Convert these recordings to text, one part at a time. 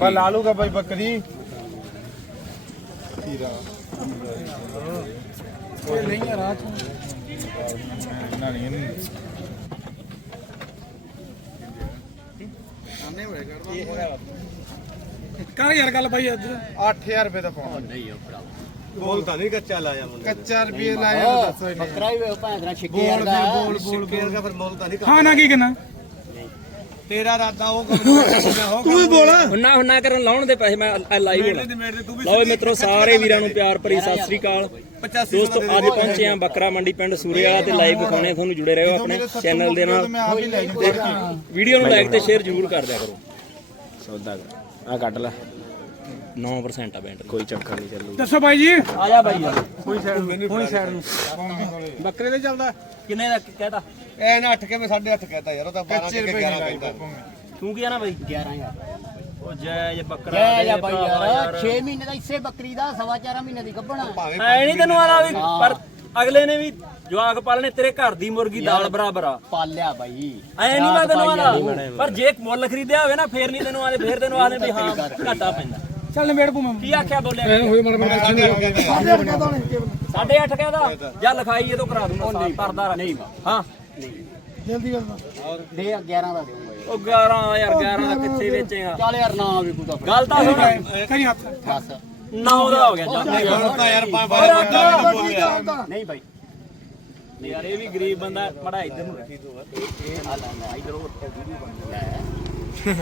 ਬਾ ਲਾ ਲੂਗਾ ਬਾਈ ਬੱਕਰੀ ਹੀਰਾ ਇਹ ਨਹੀਂ ਆ ਰਾਤ ਨਾ ਨਹੀਂ ਇਹਨੂੰ ਕਰ ਯਾਰ ਗੱਲ ਬਾਈ ਇੱਧਰ 8000 ਰੁਪਏ ਦਾ ਫੋਨ ਬੋਲ ਤਾਂ ਨਹੀਂ ਕੱਚਾ ਲਾਇਆ ਮੁੰਡੇ ਕੱਚਾ ਰੁਪਏ ਲਾਇਆ ਬੱਕਰਾ ਹੀ ਵੇ ਭਾਂ ਦਾ ਛਿੱਕੇ ਬੋਲ ਵਰਗਾ ਬੋਲ ਬੋਲ ਸ਼ੇਰ ਦਾ ਫਿਰ ਮੁੱਲ ਤਾਂ ਨਹੀਂ ਹਾਂ ਨਾ ਕੀ ਕਹਿਣਾ ਤੇਰਾ ਰਾਦਾ ਉਹ ਕੰਮ ਤੂੰ ਵੀ ਬੋਲ। ਹੁੰਨਾ ਹੁੰਨਾ ਕਰਨ ਲਾਉਣ ਦੇ ਪੈਸੇ ਮੈਂ ਲਾਈਵ ਹੋਣਾ। ਲਓ ਮਿੱਤਰੋ ਸਾਰੇ ਵੀਰਾਂ ਨੂੰ ਪਿਆਰ ਭਰੀ ਸਤਿ ਸ੍ਰੀ ਅਕਾਲ। 85 ਦੋਸਤੋ ਅੱਜ ਪਹੁੰਚੇ ਆ ਬੱਕਰਾ ਮੰਡੀ ਪਿੰਡ ਸੂਰੇ ਵਾਲਾ ਤੇ ਲਾਈਵ ਵਿਖਾਉਣੇ ਤੁਹਾਨੂੰ ਜੁੜੇ ਰਹੋ ਆਪਣੇ ਚੈਨਲ ਦੇ ਨਾਲ। ਵੀਡੀਓ ਨੂੰ ਲਾਈਕ ਤੇ ਸ਼ੇਅਰ ਜ਼ਰੂਰ ਕਰ ਦਿਆ ਕਰੋ। ਸੌਦਾ ਆ ਕੱਢ ਲੈ। 9% ਆ ਬੈਂਟ ਕੋਈ ਚੱਕਰ ਨਹੀਂ ਚੱਲੂ ਦੱਸੋ ਬਾਈ ਜੀ। ਆ ਜਾ ਬਾਈ ਕੋਈ ਸਾਈਡ ਨੂੰ ਬੱਕਰੇ ਦੇ ਚੱਲਦਾ। ਕਿੰਨੇ ਦਾ ਕਹਿਤਾ? ਐ ਨਾ 8 ਕੇ ਮੈਂ 8.5 ਕਹਿਤਾ ਯਾਰ ਉਹ ਤਾਂ 12 ਕੱਚੇ ਕੇ ਰੁਪਏ 11 ਨਹੀਂ ਲਾਈ ਕਹਿੰਦਾ ਤੂੰ ਕੀ ਆ ਨਾ ਬਾਈ? 11000 ਉਹ ਜੈ ਜੇ ਬੱਕਰਾ ਜੈ ਜਾ ਦੇ ਬਾਈ ਭਰਾਵਾ ਯਾਰ। 6 ਮਹੀਨੇ ਦਾ ਇਸੇ ਬੱਕਰੀ ਦਾ ਸਵਾ ਚਾਰ ਮਹੀਨੇ ਦੀ ਗੱਭਣਾ। ਭਾਵੇਂ ਐ ਨਹੀਂ ਤੈਨੂੰ ਆਲਾ ਵੀ ਪਰ ਅਗਲੇ ਨੇ ਵੀ ਜਵਾਕ ਪਾਲਣੇ ਤੇਰੇ ਘਰ ਦੀ ਮੁਰਗੀ ਦਾਲ ਬਰਾਬਰ ਆ। ਪਾਲਿਆ ਬਾਈ। ਐ ਨਹੀਂ ਮੈਂ ਤੈਨੂੰ ਆਲਾ। ਪਰ ਜੇ ਮੁੱਲ ਖਰੀਦਿਆ ਹੋਵੇ ਨਾ ਫੇਰ ਨਹੀਂ ਤੈਨੂੰ ਆਲੇ ਫੇਰ ਤੈਨੂੰ ਆਲੇ ਵੀ ਹਾਂ ਘਾਟਾ ਪੈਂਦਾ। ਚੱਲ ਨਿਬੇੜ ਪੂ ਮੈਂ ਕੀ ਆਖਿਆ ਬੋਲਿਆ ਹੋਈ ਮਰ ਮਰ ਸਾਢੇ ਅੱਠ ਕਹਿੰਦਾ ਜਾਂ ਲਿਖਾਈ ਇਹ ਤੋਂ ਕਰਾ ਦੂੰਗਾ ਕਰਦਾ ਨਹੀਂ ਹਾਂ ਜਲਦੀ ਕਰ ਦੇ 11 ਦਾ ਦੇਊਂਗਾ ਉਹ 11 ਯਾਰ 11 ਦਾ ਕਿੱਥੇ ਵੇਚੇਗਾ ਚੱਲ ਯਾਰ ਨਾ ਵੀ ਕੋਈ ਤਾਂ। ਗੱਲ ਤਾਂ ਸੁਣ ਕਰੀ ਹੱਥ ਬਸ 9 ਦਾ ਹੋ ਗਿਆ ਜਾ ਤਾਂ ਯਾਰ ਨਹੀਂ ਨਹੀਂ ਬਾਈ ਯਾਰ ਇਹ ਵੀ ਗਰੀਬ ਬੰਦਾ ਮੜਾ ਇੱਧਰ ਨੂੰ ਰੱਖੀ ਆ ਲੈ ਲੈ ਇਧਰ ਉਹ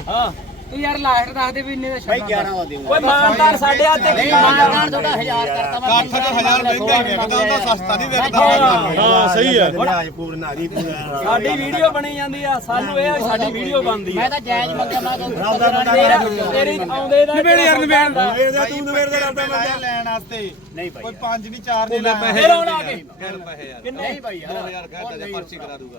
ਹਾਂ ਯਾਰ ਲਾਸਟ ਦੱਸ ਦੇ ਵੀ ਇੰਨੇ ਦਾ ਬਾਈ 11 ਦਾ ਦੇਊਂਗਾ। ਓਏ ਮਾਨਦਾਰ ਸਾਡੇ ਹੱਥ ਤੇ ਨਹੀਂ ਮਾਨਦਾਨ ਤੁਹਾਡਾ 1000 ਕਰਤਾ ਮੈਂ 8000 ਮਹਿੰਗਾ ਹੀ ਵੇਚਦਾ ਉਹਦਾ ਸਸਤਾ ਨਹੀਂ ਵੇਚਦਾ ਹਾਂ ਸਹੀ ਹੈ। ਆ ਗਈ ਪੂਰਾ। ਸਾਡੀ ਵੀਡੀਓ ਬਣੀ ਜਾਂਦੀ ਆ ਸਾਨੂੰ ਇਹ ਸਾਡੀ ਵੀਡੀਓ ਬਣਦੀ ਆ। ਮੈਂ ਤਾਂ ਜਾਇਜ਼ ਮੰਗਿਆ ਮੈਂ ਤੇਰਾ ਤੇਰੀ ਆਉਂਦੇ ਦਾ ਨਿਬੇੜ ਯਾਰ ਨਿਬੇੜ। ਇਹਦਾ ਤੂੰ ਨਵੇੜ ਦਾ ਕਰਦਾ ਮੈਂ ਲੈਣ ਵਾਸਤੇ ਨਹੀਂ ਬਾਈ ਕੋਈ 5 ਨਹੀਂ 4 ਨਹੀਂ ਲਾਇਆ। ਫੇਰ ਆਉਣ ਆ ਕੇ ਫਿਰ ਪੈਸੇ ਯਾਰ ਨਹੀਂ ਬਾਈ ਯਾਰ। 2000 ਕਹਿੰਦਾ ਜੇ ਪਰਚੀ ਕਰਾ ਦੂਗਾ।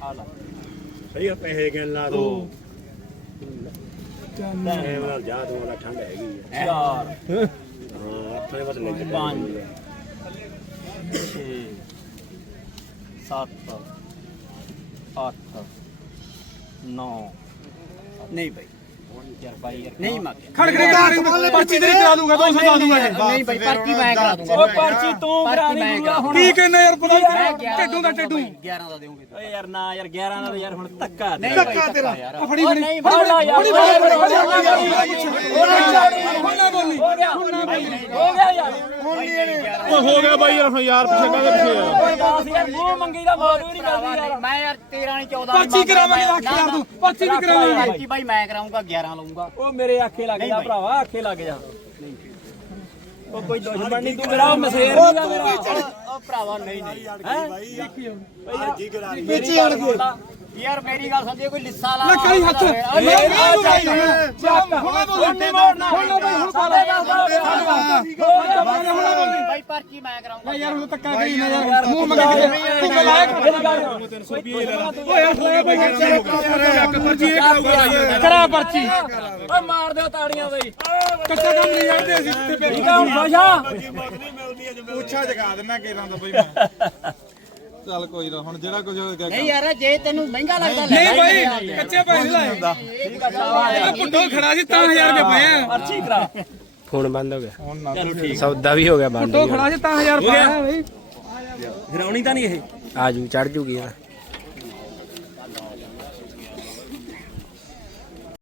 ਸਹੀ ਆ ਪੈਸੇ ਗਿਣ ਲਾ ਦੋ। ਟਾਈਮ ਨਾਲ ਜਾ ਦੋ ਵਾਲਾ ਠੰਡ ਹੈਗੀ ਆ। ਯਾਰ ਹਾਂ ਨਹੀਂ ਪੰਜ। 6 7 8 9 ਨਹੀਂ ਭਾਈ ਨਹੀਂ ਮੰਗ। ਖੜ ਖੜ ਪਰਚੀ ਤੇਰੀ ਕਰਾ ਦੂੰਗਾ 200 ਲਾ ਦੂੰਗਾ ਇਹ। ਨਹੀਂ ਬਾਈ ਪਰਚੀ ਮੈਂ ਕਰਾ ਦੂੰਗਾ। ਉਹ ਪਰਚੀ ਤੂੰ ਕਰਾ ਦੀ ਗੁਰੂਆ ਹੁਣ। ਕੀ ਕਹਿੰਦਾ ਯਾਰ ਪਤਾ ਨਹੀਂ ਟੱਡੂ ਦਾ ਟੱਡੂ। 11 ਦਾ ਦੇਉਂਗੇ ਓਏ ਯਾਰ ਨਾ ਯਾਰ 11 ਨਾਲ ਯਾਰ ਹੁਣ ਧੱਕਾ ਦੇ ਨਹੀਂ ਧੱਕਾ ਤੇਰਾ। ਫੜੀ ਫੜੀ। ਨਹੀਂ ਫੜ ਯਾਰ। ਹੁਣ ਨਾ ਬੋਲੀ ਹੋ ਗਿਆ ਹੋ ਗਿਆ ਯਾਰ। ਉਹ ਹੋ ਗਿਆ ਬਾਈ ਯਾਰ ਹੁਣ ਯਾਰ ਪਿੱਛੇ ਕਾਹਦੇ ਪਿੱਛੇ ਯਾਰ ਮੂੰਹ ਮੰਗੀ ਦਾ ਵੀ ਨਹੀਂ ਕਰਦੀ ਯਾਰ। ਮੈਂ ਯਾਰ 13 ਨਹੀਂ 14 ਪਰਚੀ ਕਰਾਵਾਂਗੇ ਲੱਖ ਯਾਰ ਤੂੰ ਪਰਚੀ ਵੀ ਕਰਾਵਾਂਗੇ। ਪਰਚੀ ਬਾਈ ਮੈਂ ਕਰਾਉਂਗਾ 11 ਲਊਂਗਾ। ਉਹ ਮੇਰੇ ਆਖੇ ਲੱਗ ਜਾ ਭਰਾਵਾ ਆਖੇ ਲੱਗ ਜਾ। ਉਹ ਕੋਈ ਦੁਸ਼ਮਣ ਨਹੀਂ ਤੂੰ ਮੇਰਾ ਉਹ ਮਸੇਰ ਨਹੀਂ ਗਾ ਮੇਰਾ ਉਹ ਭਰਾਵਾ ਨਹੀਂ ਨਹੀਂ। ਹੈ? ਜੀ ਕਰਾ ਲਈ। ਪਿੱਛੇ ਆਣ ਕੇ। ਯਾਰ ਮੇਰੀ ਗੱਲ ਸੁਣਦੀ ਕੋਈ ਲਿੱਸਾ ਲਾ ਲੈ ਕਰੀ ਹੱਥ। ਲੈ ਆ ਚੱਲ ਚੱਕ ਹੁਣ ਨਹੀਂ ਮੋੜਨਾ ਹੁਣ ਬਾਈ ਹੁਣ ਸਾਡੇ ਦਾ ਬਾਈ ਪਰਚੀ ਮੈਂ ਕਰਾਉਂਗਾ? ਯਾਰ ਹੁਣ ਧੱਕਾ ਕਰੀ ਨਾ ਯਾਰ ਮੂੰਹ ਮੰਗਾ ਕੇ ਤੂੰ ਬਲਾਇਆ ਓਏ ਯਾਰ ਲੈ ਬਾਈ ਪਰਚੀ ਇਹ ਕਰਾਊਗਾ ਕਰਾ ਪਰਚੀ। ਓਏ ਮਾਰ ਦਿਓ ਤਾੜੀਆਂ ਬਈ। ਕੱਚਾ ਕੰਮ ਨਹੀਂ ਜਾਣਦੇ ਅਸੀਂ ਤੇ ਬੈਠੇ ਹੁਣ ਖੁਸ਼ਾ ਪੁੱਛਾ ਜਗਾ ਦੇਣਾ ਕੇਰਾਂ ਦਾ ਬਈ ਮੈਂ। ਚੱਲ ਕੋਈ ਨਾ ਹੁਣ ਜਿਹੜਾ ਕੁਝ ਹੋਏਗਾ ਨਹੀਂ ਯਾਰ ਜੇ ਤੈਨੂੰ ਮਹਿੰਗਾ ਲੱਗਦਾ ਲੈ ਨਹੀਂ ਬਾਈ ਕੱਚੇ ਪੈਸੇ ਲਾਏ ਇਹ ਪੁੱਠੋ ਖੜਾ ਸੀ ਤਾਂ 1000 ਰੁਪਏ ਪਾਇਆ ਪਰਚੀ ਕਰਾ। ਫੋਨ ਬੰਦ ਹੋ ਗਿਆ। ਹੁਣ ਨਾ ਸੌਦਾ ਵੀ ਹੋ ਗਿਆ ਬੰਦ ਪੁੱਠੋ ਖੜਾ ਸੀ ਤਾਂ 1000 ਪਾਇਆ ਬਈ ਫਿਰਾਉਣੀ ਤਾਂ ਨਹੀਂ ਇਹ। ਆਜੂ ਚੜ ਜੂਗੀ ਨਾ